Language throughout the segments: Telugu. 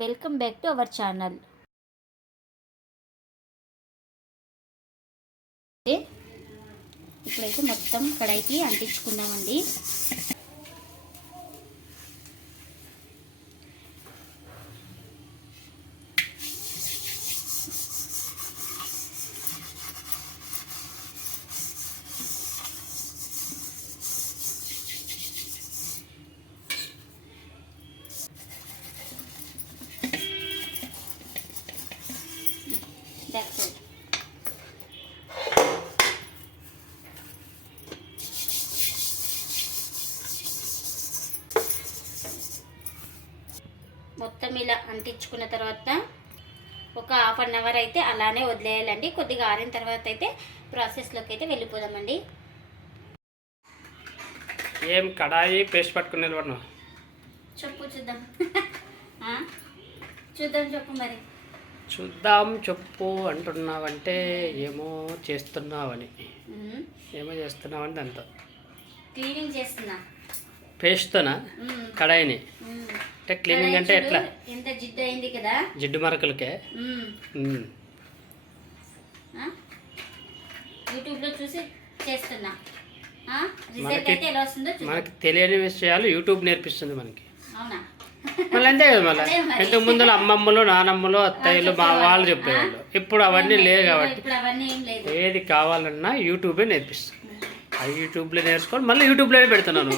Welcome back to our channel. ఇప్పుడైతే మొత్తం కడాయికి అంటించుకుందామండి That's it. మొత్తం ఇలా అంటించుకున్న తర్వాత ఒక హాఫ్ అన్ అవర్ అయితే అలానే వదిలేయాలండి. కొద్దిగా ఆరిన తర్వాత అయితే ప్రాసెస్లోకి అయితే వెళ్ళిపోదామండి. ఏం కడాయి పేస్ట్ పట్టుకుని చెప్పు చూద్దాం? చూద్దాం చెప్పు మరి. చూద్దాం చెప్పు అంటున్నావంటే ఏమో చేస్తున్నావని. ఏమో చేస్తున్నావని దాంతో. క్లీనింగ్ చేస్తున్నా. పేస్ట్తోనా? కడాయిని. అంటే క్లీనింగ్ అంటే ఎట్లా? ఎంత జిడ్డు అయింది కదా? జిడ్డు మరకలకే? యూట్యూబ్లో చూసి చేస్తున్నా. మనకి- మనకి తెలియని విషయాలు యూట్యూబ్ నేర్పిస్తుంది మనకి. మళ్ళీ అంతే కదా మళ్ళీ. ఇంతకు ముందు అమ్మమ్మలు నానమ్మలు అత్తయ్యలు మా వాళ్ళు చెప్పేవాళ్ళు. ఇప్పుడు అవన్నీ లేవు కాబట్టి. ఏది కావాలన్నా యూట్యూబే నేర్పిస్తుంది. ఆ యూట్యూబ్లో నేర్చుకొని మళ్ళీ యూట్యూబ్లోనే పెడుతున్నాను.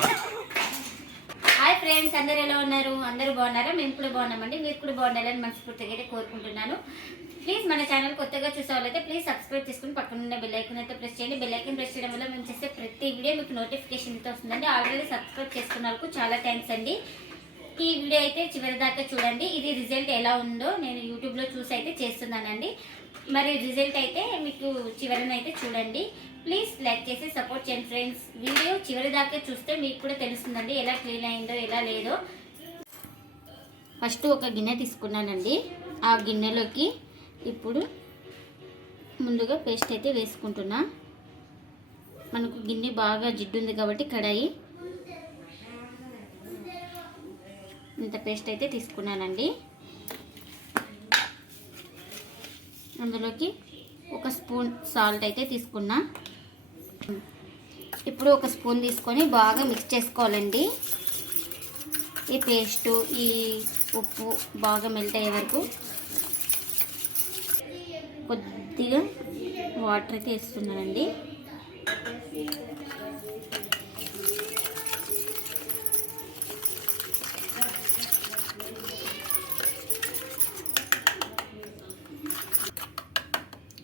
ఫ్రెండ్స్ అందరు ఎలా ఉన్నారు? అందరూ బాగున్నారా? మేము కూడా బాగున్నామండి. మీరు కూడా బాగుండాలని మనస్ఫూర్తిగా అయితే కోరుకుంటున్నాను. ప్లీజ్ మన ఛానల్ కొత్తగా చూసే వాళ్ళైతే ప్లీజ్ సబ్స్క్రైబ్ చేసుకుని పక్కనున్న బెల్ ఐకన్ అయితే ప్రెస్ చేయండి. బెల్ ఐకన్ ప్రెస్ చేయడం వల్ల మేము చేసే ప్రతి వీడియో మీకు నోటిఫికేషన్ అయితే వస్తుందండి. ఆల్రెడీ సబ్స్క్రైబ్ చేసుకున్న వాళ్ళకు చాలా థ్యాంక్స్ అండి. ఈ వీడియో అయితే చివరి దాకా చూడండి. ఇది రిజల్ట్ ఎలా ఉందో నేను యూట్యూబ్లో చూసి అయితే చేస్తున్నానండి. మరి రిజల్ట్ అయితే మీకు చివరిన అయితే చూడండి. ప్లీజ్ లైక్ చేసి సపోర్ట్ చేయండి ఫ్రెండ్స్ వీడియో చివరి దాకా చూస్తే మీకు కూడా తెలుస్తుందండి ఎలా క్లీన్ అయిందో ఎలా లేదో. ఫస్ట్ ఒక గిన్నె తీసుకున్నానండి. ఆ గిన్నెలోకి ఇప్పుడు ముందుగా పేస్ట్ అయితే వేసుకుంటున్నా. మనకు గిన్నె బాగా జిడ్డు ఉంది కాబట్టి కడాయి. ఇంత పేస్ట్ అయితే తీసుకున్నానండి. అందులోకి ఒక స్పూన్ సాల్ట్ అయితే తీసుకున్నా. ఇప్పుడు ఒక స్పూన్ తీసుకొని బాగా మిక్స్ చేసుకోవాలండి. ఈ పేస్టు ఈ ఉప్పు బాగా మెల్ట్ అయ్యే వరకు కొద్దిగా వాటర్ అయితే వేస్తున్నానండి.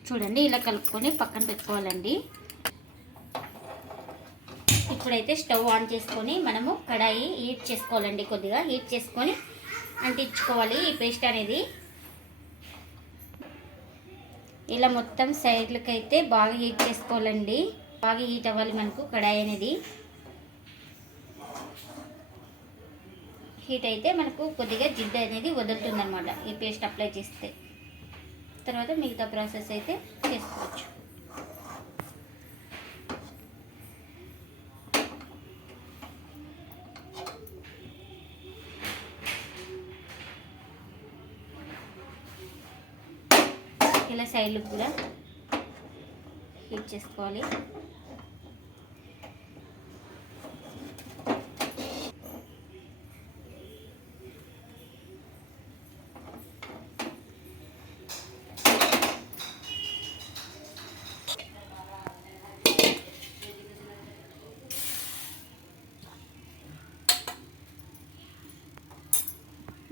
చూడండి ఇలా కలుపుకొని పక్కన పెట్టుకోవాలండి. ఇప్పుడైతే స్టవ్ ఆన్ చేసుకొని మనము కడాయి హీట్ చేసుకోవాలండి కొద్దిగా. హీట్ చేసుకొని అంటించుకోవాలి ఈ పేస్ట్ అనేది. ఇలా మొత్తం సైడ్లకి అయితే బాగా హీట్ చేసుకోవాలండి. బాగా హీట్ అవ్వాలి మనకు కడాయి అనేది. హీట్ అయితే మనకు కొద్దిగా జిడ్డు అనేది వదులుతుంది ఈ పేస్ట్ అప్లై చేస్తే. తర్వాత మిగతా ప్రాసెస్ అయితే చేసుకోవచ్చు. ఇలా సైడ్లు కూడా హీట్ చేసుకోవాలి.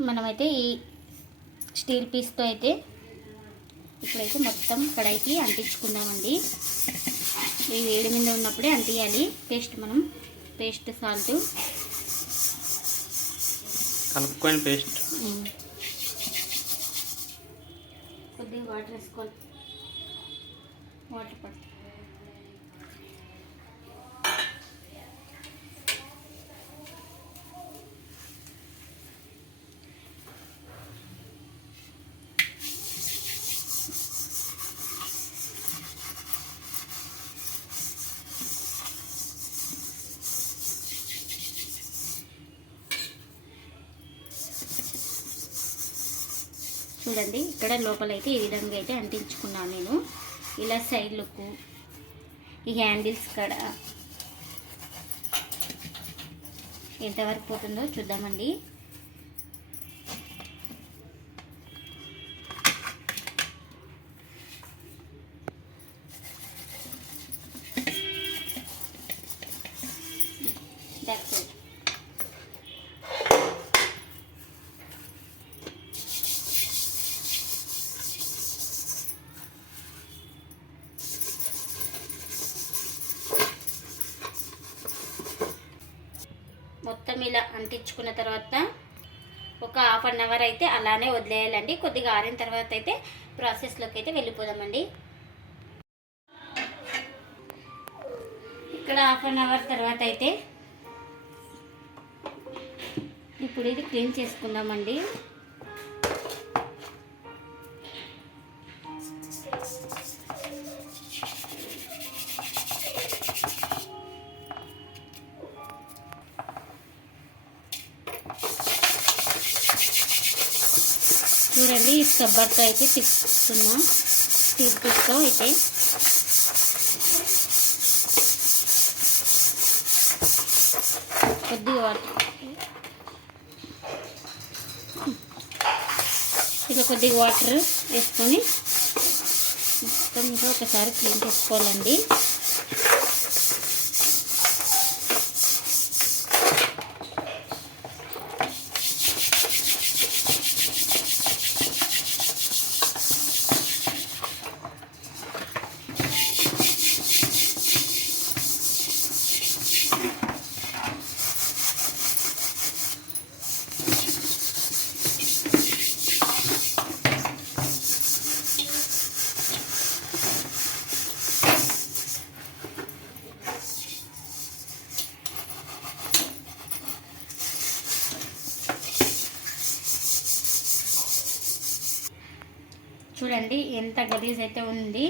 మనమైతే ఈ స్టీల్ పీస్తో అయితే ఇప్పుడైతే మొత్తం కడాయికి అంటించుకుందామండి. ఈ వేడి మీద ఉన్నప్పుడే అంటియాలి. పేస్ట్ మనం పేస్ట్ సాల్ట్. కలుపుకొని పేస్ట్. కొద్దిగా వాటర్ వేసుకోవాలి. వాటర్ పడుతుంది చూడండి ఇక్కడ లోపల అయితే ఈ విధంగా అయితే అంటించుకున్నాను నేను. ఇలా సైడ్లకు ఈ హ్యాండిల్స్ కాడ ఎంతవరకు పోతుందో చూద్దామండి. మొత్తం ఇలా అంటించుకున్న తర్వాత ఒక హాఫ్ అన్ అవర్ అయితే అలానే వదిలేయాలండి. కొద్దిగా ఆరిన తర్వాత అయితే ప్రాసెస్లోకి అయితే వెళ్ళిపోదామండి. ఇక్కడ హాఫ్ అన్ అవర్ తర్వాత అయితే ఇప్పుడు ఇది క్లీన్ చేసుకుందామండి. చూడండి ఈ స్క్రబ్బర్తో అయితే తిప్పుతున్నా తీపిస్తూ అయితే. కొద్దిగా వాటర్. ఇక కొద్దిగా వాటర్ వేసుకొని మొత్తం ఒకసారి క్లీన్ చేసుకోవాలండి. చూడండి ఎంత గలీజ్ అయితే ఉంది.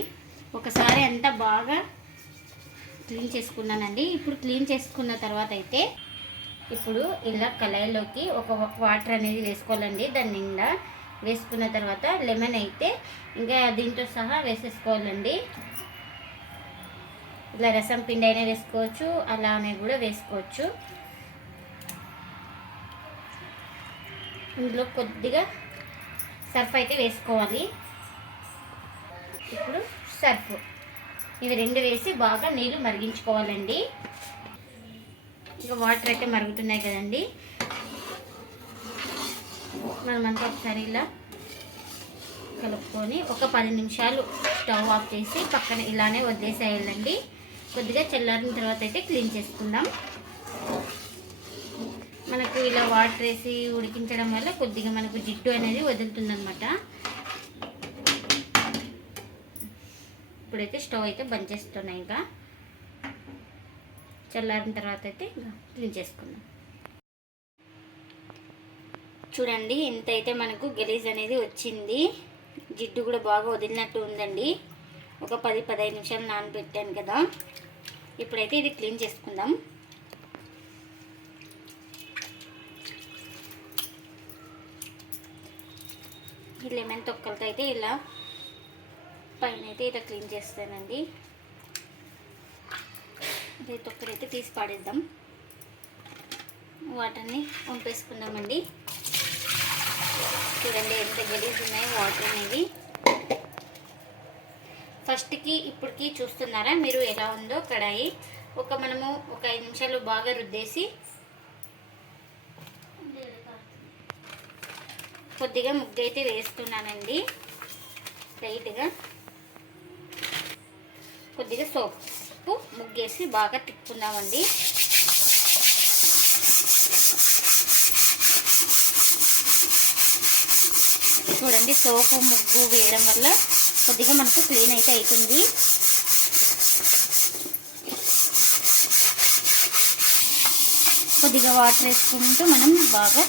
ఒకసారి అంతా బాగా క్లీన్ చేసుకున్నానండి. ఇప్పుడు క్లీన్ చేసుకున్న తర్వాత అయితే ఇప్పుడు ఇలా కళాయిలోకి ఒక వాటర్ అనేది వేసుకోవాలండి. దాని నిండా వేసుకున్న తర్వాత లెమన్ అయితే ఇంకా దీంతో సహా వేసేసుకోవాలండి. ఇలా రసం పిండి అయినా వేసుకోవచ్చు అలానే కూడా వేసుకోవచ్చు. ఇందులో కొద్దిగా సర్ఫ్ అయితే వేసుకోవాలి. ఇప్పుడు సర్ఫ్. ఇవి రెండు వేసి బాగా నీళ్ళు మరిగించుకోవాలండి. ఇంకా వాటర్ అయితే మరుగుతున్నాయి కదండి. మనమంతా ఒకసారి ఇలా కలుపుకొని ఒక పది నిమిషాలు స్టవ్ ఆఫ్ చేసి పక్కన ఇలానే వదిలేసేయాలండి. కొద్దిగా చల్లారిన తర్వాత అయితే క్లీన్ చేసుకుందాం. మనకు ఇలా వాటర్ వేసి ఉడికించడం వల్ల కొద్దిగా మనకు జిడ్డు అనేది వదులుతుందనమాట ఇప్పుడైతే స్టవ్ అయితే బంద్ చేస్తున్నాయి ఇంకా. చల్లారిన తర్వాత అయితే ఇంకా క్లీన్ చేసుకుందాం. చూడండి ఎంత అయితే మనకు గలీజ్ అనేది వచ్చింది. జిడ్డు కూడా బాగా వదిలినట్టు ఉందండి. ఒక పది పదహైదు నిమిషాలు నానబెట్టాను కదా. ఇప్పుడైతే ఇది క్లీన్ చేసుకుందాం. లెమన్ తొక్కలతో అయితే ఇలా పైన అయితే ఇలా క్లీన్ చేస్తానండి. రేపు ఒక్కడైతే తీసి పాడేద్దాం. వాటర్ని పంపేసుకుందామండి చూడండి ఎంత గలీజ్ ఉన్నాయి వాటర్ అనేవి. ఫస్ట్కి ఇప్పటికి చూస్తున్నారా? మీరు ఎలా ఉందో కడాయి. ఒక మనము ఒక ఐదు నిమిషాలు బాగా రుద్దేసి కొద్దిగా ముగ్గు అయితే వేస్తున్నానండి. లైట్గా. కొద్దిగా సోపు ముగ్గేసి బాగా తిప్పుకుందామండి. చూడండి సోపు ముగ్గు వేయడం వల్ల కొద్దిగా మనకు క్లీన్ అయితే అవుతుంది కొద్దిగా వాటర్ వేసుకుంటూ మనం బాగా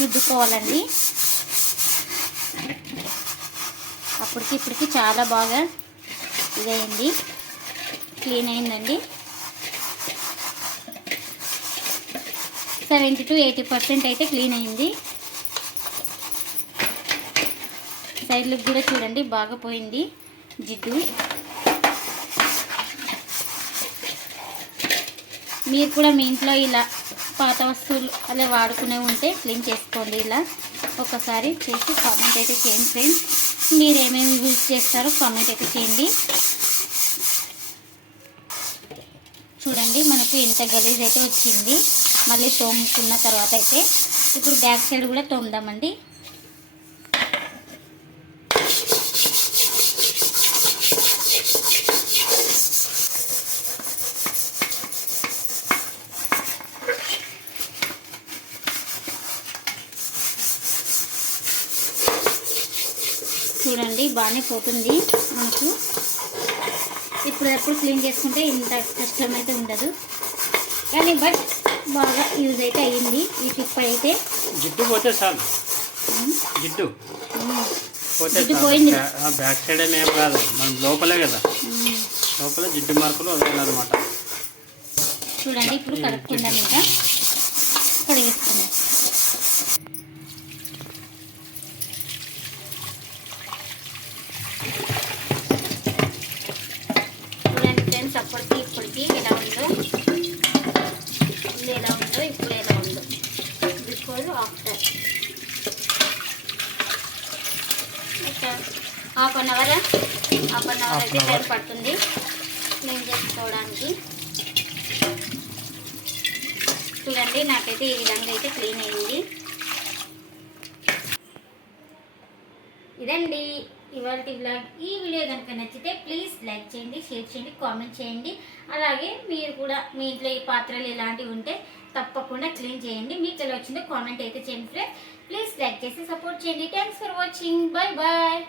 రుద్దుకోవాలండి. అప్పటికి ఇప్పటికి చాలా బాగా ఇదైంది క్లీన్ అయిందండి. సెవెంటీ టు ఎయిటీ పర్సెంట్ అయితే క్లీన్ అయింది. సైడ్లకు కూడా చూడండి బాగా పోయింది. జిడ్డు. మీరు కూడా మీ ఇంట్లో ఇలా పాత వస్తువులు అలా వాడుకునే ఉంటే క్లీన్ చేసుకోండి ఇలా. ఒకసారి చేసి కామెంట్ అయితే చేయండి ఫ్రెండ్స్. మీరు ఏమేమి యూజ్ చేస్తారో కామెంట్ అయితే చేయండి. చూడండి మనకు ఎంత గలీజ్ అయితే వచ్చింది. మళ్ళీ తోముకున్న తర్వాత అయితే ఇప్పుడు బ్యాక్ సైడ్ కూడా తోముదామండి చూడండి బాగానే పోతుంది మనకు. ఇప్పుడు ఎప్పుడు క్లీన్ చేసుకుంటే ఇంత కష్టం అయితే ఉండదు. కానీ బట్ బాగా యూజ్ అయితే అయ్యింది. ఈ టిప్ అయితే. జిడ్డు పోతే చాలు. జిడ్డు. జిడ్డు. పోయింది. బ్యాక్ సైడ్ ఏం కాదు. మనం లోపలే కదా. లోపల జిడ్డు మార్కులు వదిలేదన్నమాట చూడండి ఇప్పుడు కడుక్కుందాం ఇంకా. కడిగేసుకుందాం చూడండి ఫ్రెండ్స్ అప్పటికి ఇప్పటికి ఎలా ఉందో ముందు ఎలా ఉందో ఇప్పుడు ఎలా ఉందో before after half an hour half an hour అయితే టైం. పడుతుంది. క్లీన్ చేసుకోవడానికి. చూడండి నాకైతే ఈ విధంగా అయితే క్లీన్ అయింది. ఇదండి ఇవాళ బ్లాగ్ ఈ వీడియో కనుక నచ్చితే ప్లీజ్ లైక్ చేయండి షేర్ చేయండి కామెంట్ చేయండి. అలాగే మీరు కూడా మీ ఇంట్లో ఈ పాత్రలు ఇలాంటివి ఉంటే తప్పకుండా క్లీన్ చేయండి. మీకు ఎలా వచ్చిందో కామెంట్ అయితే చేయండి ఫ్రెండ్స్ ప్లీజ్ లైక్ చేసి సపోర్ట్ చేయండి. Thanks for watching bye bye